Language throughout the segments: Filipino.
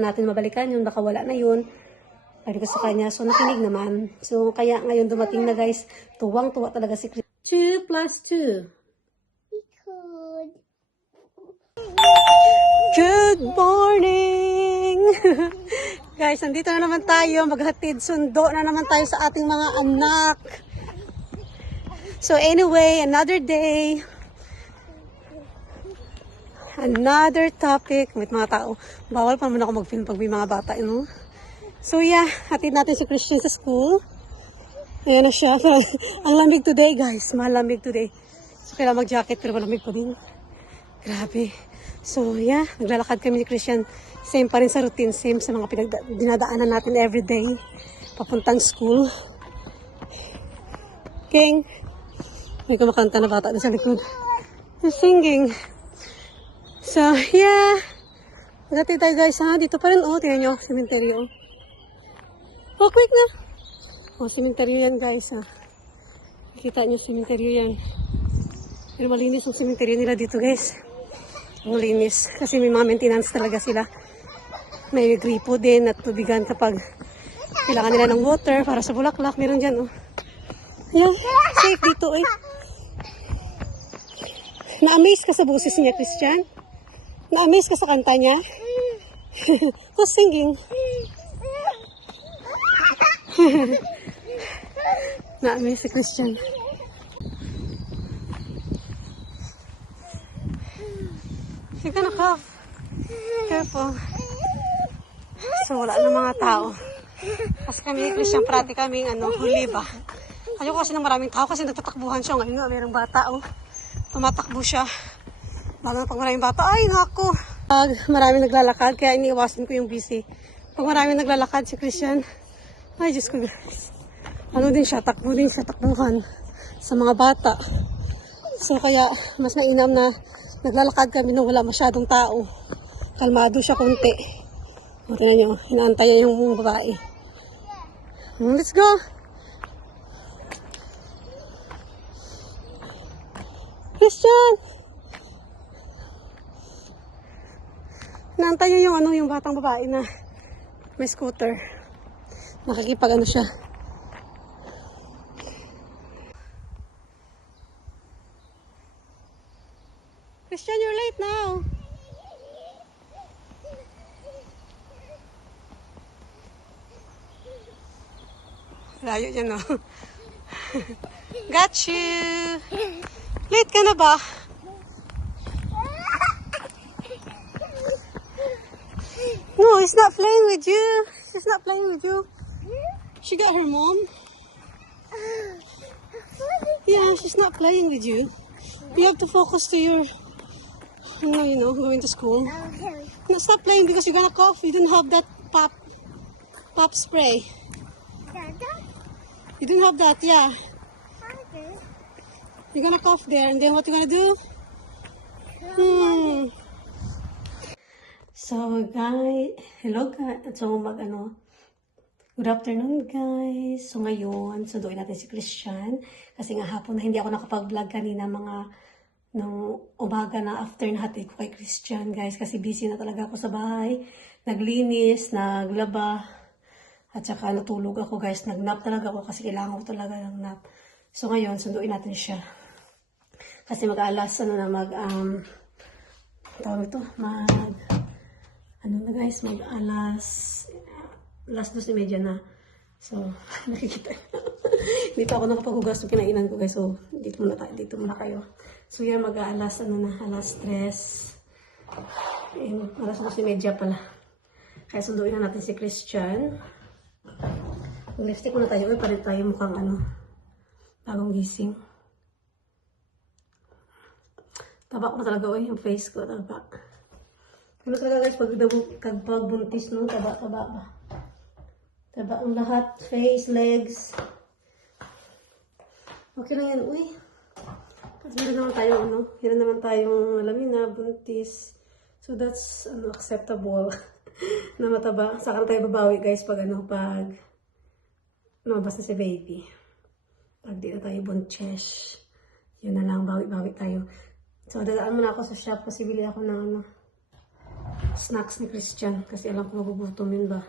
natin mabalikan yun, baka wala na yun. Sabi ko sa kanya, so nakinig naman. So kaya ngayon dumating na guys, tuwang-tuwa talaga si Chris. 2 plus 2. Good morning! Guys, nandito na naman tayo, maghatid sundo na naman tayo sa ating mga anak. So anyway, another day. Another topic with mga tao. Bawal pa naman ako mag-film pag may mga bata, you know? So yeah, hatid natin si Christian sa school. Ayan na siya. Ang lamig today, guys. Malamig today. So kailangan mag-jacket pero malamig pa din. Grabe. So yeah, naglalakad kami ni Christian. Same pa rin sa routine. Same sa mga dinadaanan natin everyday. Papuntang school. King. May kumakanta na bata na sa likod. They're singing. So, yeah. Magati tayo guys ha. Dito pa rin oh. Tingnan nyo. Sementeryo. Oh, quick na. Oh, sementeryo yan guys ha. Kita nyo sementeryo yan. Pero malinis yung sementeryo nila dito guys. Malinis. Kasi may mga maintenance talaga sila. May gripo din at tubigan kapag kailangan nila ng water para sa bulaklak. Meron dyan oh. Ayan. Safe dito eh. Na-amaze ka sa boses niya, Christian? Na-amaze ka sa kanta niya? Who's singing? Na-amaze si Christian. You're gonna cough. Careful. So, wala na mga tao. Kasi kami ni Christian, parati kaming huli ba? Ayoko kasi ng maraming tao kasi nagtatakbuhan siya. Ngayon nga, mayroong bata oh. Tumatakbo siya. Lalo na pag maraming bata, ay naku. Pag maraming naglalakad, kaya iniiwasan ko yung busy. Pag maraming naglalakad si Christian, ay Diyos ko guys. Ano din siya, takbo din siya, takbuhan sa mga bata. So kaya mas mainam na naglalakad kami nung wala masyadong tao. Kalmado siya konti. O tingnan nyo, inaantay niya yung babae. Let's go! Christian! Naantay niya yung batang babae na may scooter. Nakikipag siya. Christian, you're late now. Layo dyan no. Got you! Late ka na ba? No, he's not playing with you. She's not playing with you. She got her mom. Yeah, she's not playing with you. You have to focus to your, going to school. No, stop playing because you're gonna cough. You don't have that pop spray. You don't have that, yeah. You're gonna cough there, and then what you gonna do? So guys, hello guys. So good afternoon guys. So ngayon, sunduin natin si Christian. Kasi nga hapon na hindi ako nakapag-vlog kanina ng umaga na after nahatid ko kay Christian guys. Kasi busy na talaga ako sa bahay. Naglinis, naglaba, at saka natulog ako guys. Nag-nap talaga ako kasi kailangan ko talaga ng nap. So ngayon, sunduin natin siya. Kasi mag-alas, alas 2:30 na. So, nakikita. Hindi pa ako nakapaghugas ng kinainan ko guys. So, dito muna kayo. So, yan alas 3. And, alas 2:30 pala. Kaya sunduin na natin si Christian. Mag-lipstick muna tayo. Uy, palit tayo mukhang bagong gising. Tabak na talaga yung face ko. Tabak. Ano talaga guys, pag buntis no, taba ba? Taba ang lahat, face, legs. Okay lang yan, uy. Kasi meron naman tayong alamin na buntis. So that's acceptable na mataba. Saka tayo babawi guys pag basta si baby. Pag di na tayo buntis. Yun na lang, bawi-bawi tayo. So dadaan muna ako sa shop kasi bili ako ng snacks ni Christian. Kasi alam ko magugutom yun ba.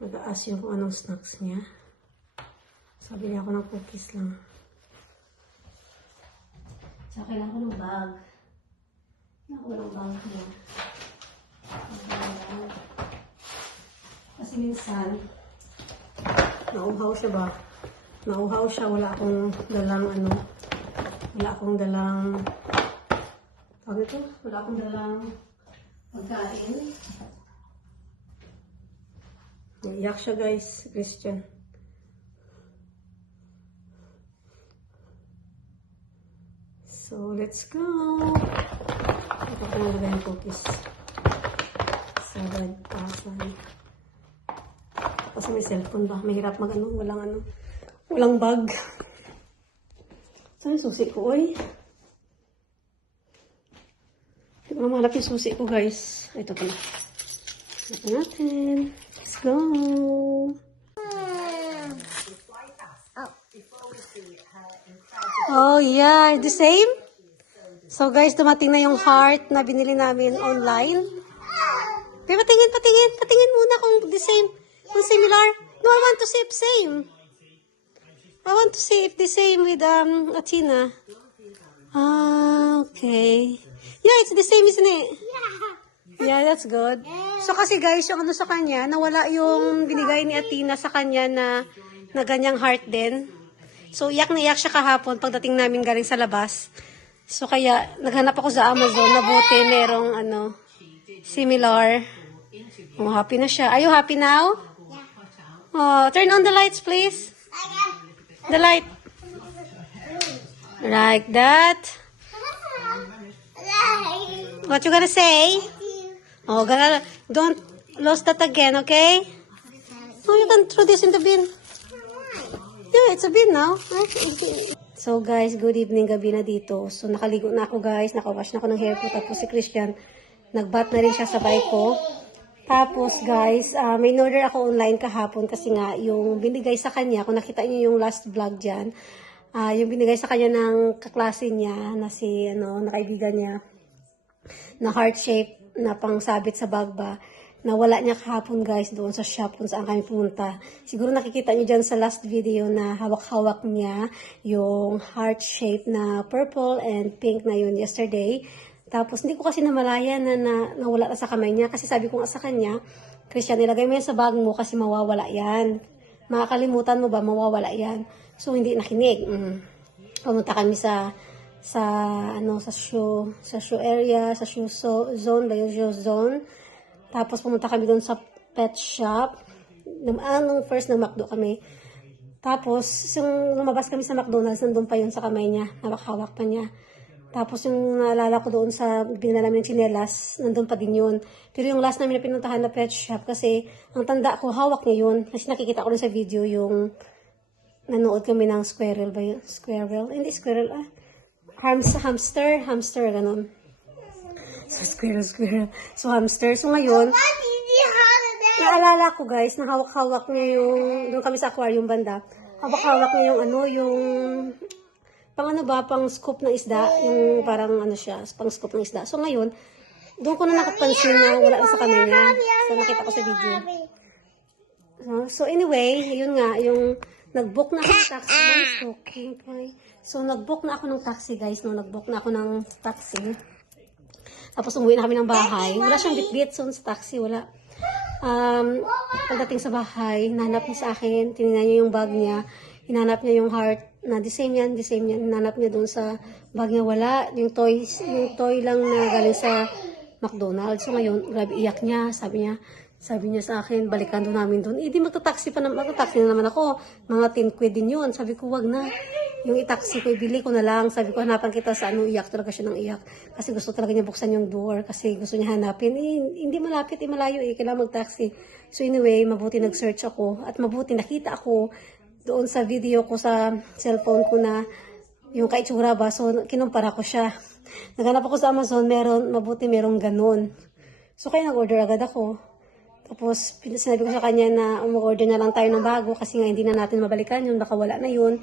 Nag-aas yung kung anong snacks niya. Sabi niya ako ng cookies lang. Tsaka kailangan ko ng bag. Kailangan ko ng bag niya. Kasi minsan, nauhaw siya ba? Nauhaw siya. Wala akong dalang ano. Wala akong dalang tawag ito? Wala akong dalang pagkain. Iyak siya guys, Christian. So, let's go! Ito ko na lagay ng cookies. Salad, pasan. Kasi may cellphone ba? Mahirap mag ano, walang bag. Saan yung susi ko, oy? Hindi ko na mahalap yung susi ko, guys. Ito pala. Ito natin. Let's go! Oh, yeah. The same? So, guys, dumating na yung heart na binili namin online. Pero patingin muna kung the same, kung similar. No, I want to see if same. I want to see if the same with, Athena. Ah, okay. Yeah, it's the same, isn't it? Yeah, that's good. So, kasi guys, yung ano sa kanya, nawala yung binigay ni Athena sa kanya na ganyang heart din. So, iyak na iyak siya kahapon pagdating namin galing sa labas. So, kaya, naghanap ako sa Amazon na buti merong, similar. Oh, happy na siya. Are you happy now? Oh, turn on the lights, please. The light. Like that. What you gonna say? Oh, don't lose that again, okay? Oh, you can throw this in the bin. Yeah, it's a bin now. So guys, good evening, gabi na dito. So nakaligo na ako guys, nakawash na ako ng hair ko. Tapos si Christian, nagbat na rin siya sa bike ko. Tapos guys, may order ako online kahapon kasi nga yung binigay sa kanya, kung nakita niyo yung last vlog dyan, yung binigay sa kanya ng kaklase niya na si, na kaibigan niya, na heart shape na pangsabit sa bag ba, nawala niya kahapon guys doon sa shop kung saan kami pumunta. Siguro nakikita niyo dyan sa last video na hawak-hawak niya yung heart shape na purple and pink na yun yesterday. Tapos hindi ko kasi namalaya na nawala na sa kamay niya kasi sabi ko nga sa kanya, Christian, ilagay mo yan sa bag mo kasi mawawala yan. Makakalimutan mo ba, mawawala yan. So hindi nakinig. Pumunta kami sa shoe area, sa shoe zone, ba yung shoe zone. Tapos pumunta kami doon sa pet shop. Nung first ng McDo kami. Tapos, yung lumabas kami sa McDonald's, nandun pa yun sa kamay niya. Hawak pa niya. Tapos yung naalala ko doon sa binala namin chinelas, nandun pa din yun. Pero yung last namin na pinuntahan na pet shop, kasi ang tanda ko, hawak niya yun. Kasi nakikita ko rin sa video yung nanood kami ng squirrel ba yun? Squirrel? Hindi squirrel hamster, ganun. So, squirrel. So, hamster. So, ngayon, naalala ko guys, na hawak-hawak niya yung, doon kami sa aquarium banda, hawak-hawak niya yung pang scoop ng isda, yung parang pang scoop ng isda. So, ngayon, doon ko na nakapansin na wala na sa kamay niya. So, nakita ko sa video. So, anyway, yun nga, yung nag-book na ako ng taxi. So, nag-book na ako ng taxi guys, nag-book na ako ng taxi. Tapos umuwi na kami ng bahay. Wala siyang bitbit so sa taxi, wala. Pagdating sa bahay, hinanap niya sa akin, tinignan niya yung bag niya, hinanap niya yung heart na the same yan, hinanap niya doon sa bag niya, wala. Yung toy lang na galing sa McDonald's. So ngayon, grabe iyak niya, sabi niya sa akin, balikan doon namin doon. Di magta-taxi na naman ako. Mga 10 quid din yun. Sabi ko, wag na. Yung i-taxi ko, ibili ko na lang. Sabi ko, hanapan kita sa iyak talaga siya ng iyak. Kasi gusto talaga niya buksan yung door. Kasi gusto niya hanapin. Hindi malapit, malayo kailangan mag-taxi. So anyway, mabuti nag-search ako. At mabuti nakita ako doon sa video ko sa cellphone ko na yung kaitsura ba. So kinumpara ko siya. Naghanap ako sa Amazon, mabuti merong ganun. So kaya nag-order agad ako. Tapos, sinabi ko sa kanya na umorder na lang tayo ng bago kasi nga hindi na natin mabalikan yun, baka wala na yun.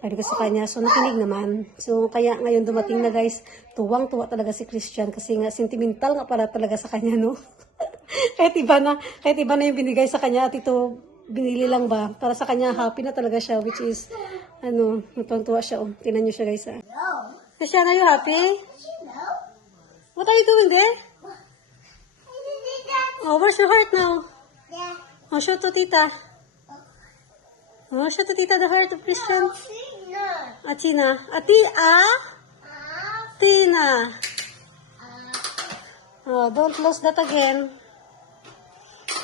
Sabi ko sa kanya, so nakinig naman. So kaya ngayon dumating na guys, tuwang-tuwa talaga si Christian kasi nga sentimental nga para talaga sa kanya, no? kahit iba na yung binigay sa kanya at ito binili lang ba para sa kanya, happy na talaga siya, which is natuwa siya. Oh, tingnan niyo siya guys. Christian, are you happy? What are you doing there? Oh, where's your heart now? Oh, show to tita. Oh, show to tita the heart of Christian. Tina. Tina. Oh, don't close that again.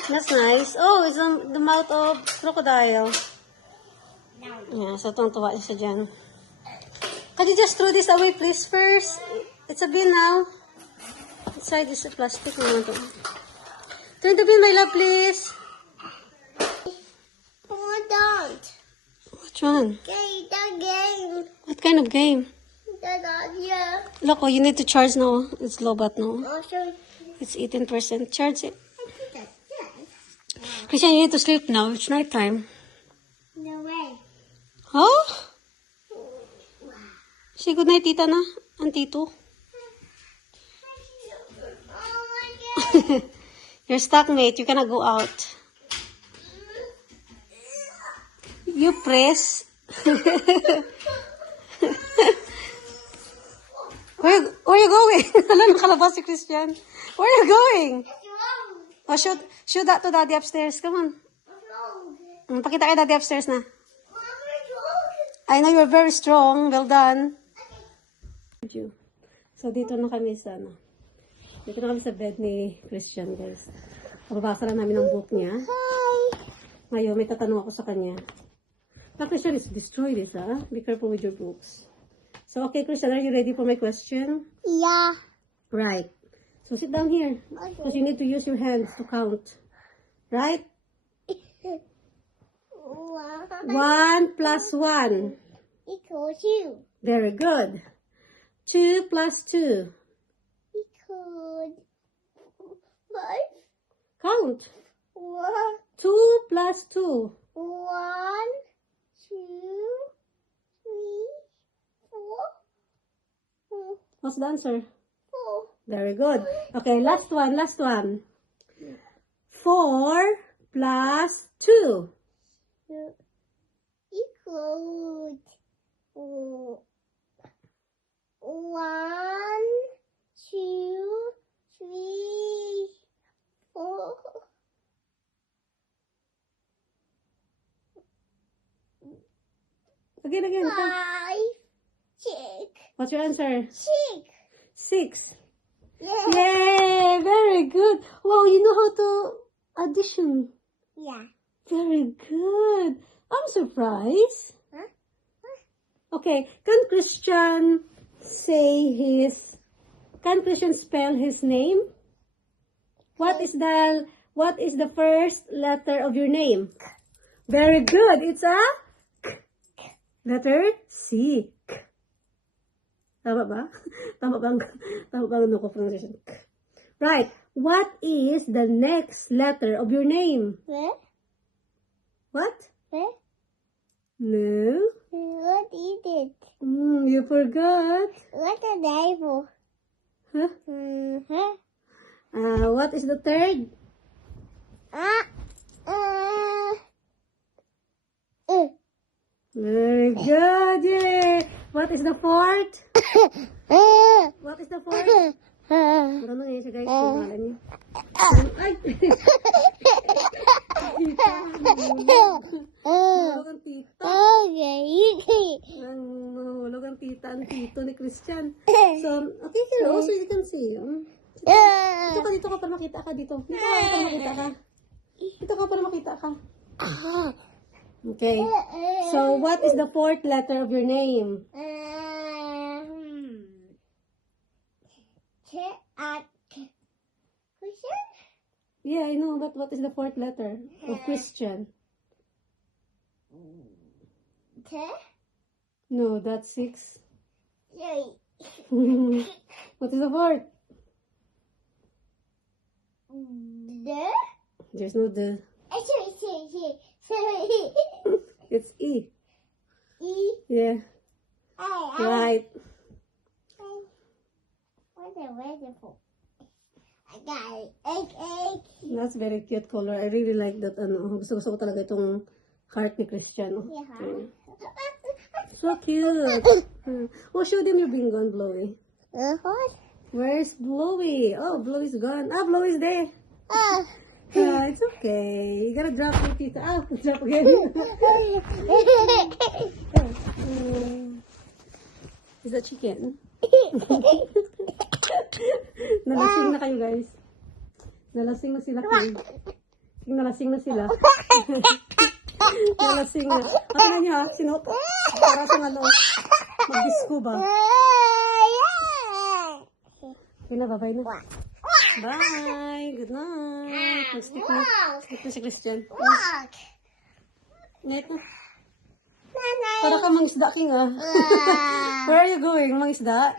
That's nice. Oh, it's on the mouth of crocodile. Yeah, so tuwa siya dyan. Can you just throw this away, please, first? It's a bin now. Inside is a plastic naman to. Turn the bin, my love, please. Don't. Which one? Play the game. What kind of game? Yeah. Look, oh, you need to charge now. It's low bat now. Also, It's 18%. Charge it. Christian, you need to sleep now. It's night time. no way. Huh? Say good night, tita na. And tito. Oh my god. You're stuck, mate. You cannot go out. You press. Where you going? Alam, nakalabas si Christian. Where are you going? What's wrong? Oh, show that to daddy upstairs. Come on. What's wrong? Pakita kay daddy upstairs na. What's wrong? I know you're very strong. Well done. So, dito na kami sa, dito na kami sa bed ni Christian, guys. Mababasa lang namin ang book niya. Hi. Ngayon, may tatanong ako sa kanya. Now, Christian is destroyed it, ha? Be careful with your books. So, okay, Christian, are you ready for my question? Yeah. Right. So, sit down here. Because you need to use your hands to count. Right? 1 plus 1. Equals 2. Very good. 2 plus 2. Equals 5. Count. 1. 2 plus 2. 1, 2, 3, 4. What's the answer? 4. Very good. Okay, last one. 4 plus 2. Equals 1, 2, 3, 4. Again. 5, 6. What's your answer? 6. 6. Yeah. Yay! Very good. Wow, you know how to addition. Yeah. Very good. I'm surprised. Huh? Okay, can Christian spell his name? What is the first letter of your name? Very good. It's a letter C. Tama ba? Tama ba ang pronunciation? Right. What is the next letter of your name? Where? What? Where? No. What is it? You forgot. What a devil. Huh? Mm-hmm. What is the third? Very good. Yay. What is the fourth? What is the fourth? Marunong ngayon siya guys. Pangalan niya. Ay! Tita. Nahulog ang tita. Nahulog ang tita. Ang tito ni Christian. So, okay here. Also, you can see. Dito ka para makita ka dito. Dito ka para makita ka. Dito ka para makita ka. Okay. So, what is the fourth letter of your name? Christian? Yeah, I know, but what is the fourth letter of Christian? No, that's 6. What is the fourth? There's no the. It's E. Yeah. Right. What's it waiting for? I got it. Egg. That's very cute color. I really like that. Gusto ko talaga itong heart ni Christian. Yeah. So cute. Oh, show them your bingo and Blowy. What? Where's Blowy? Oh, Blowy's gone. Ah, Blowy's there. It's okay. You gotta drop your teeth. Ah, drop again. Is that chicken? Nalasing na kayo, guys. Nalasing na sila, King. King, nalasing na sila. Nalasing na. Tingnan nyo, ha? Sinok. Para sa mag-disco ba? Okay na, bye-bye na. Bye! Good night! Mag-stick na. Stick na si Christian. Walk. Night na. Para ka mangisda, King, ah. Where are you going, mangisda?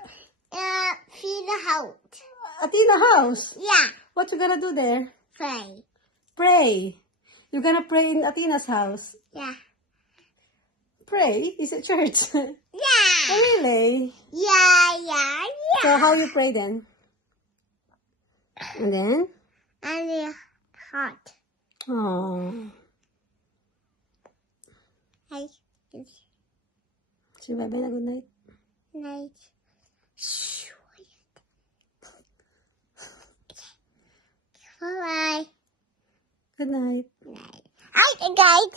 Feed the house. Athena house. Yeah. What you gonna do there? Play. Pray. You're gonna pray in Athena's house. Yeah. Pray? Is it church? Oh, Yeah. really? Yeah. So how you pray then? And then? And the hot. Oh. Hey. So bye-bye na, good night. Night. Bye. Good night. Night. Hi, guys.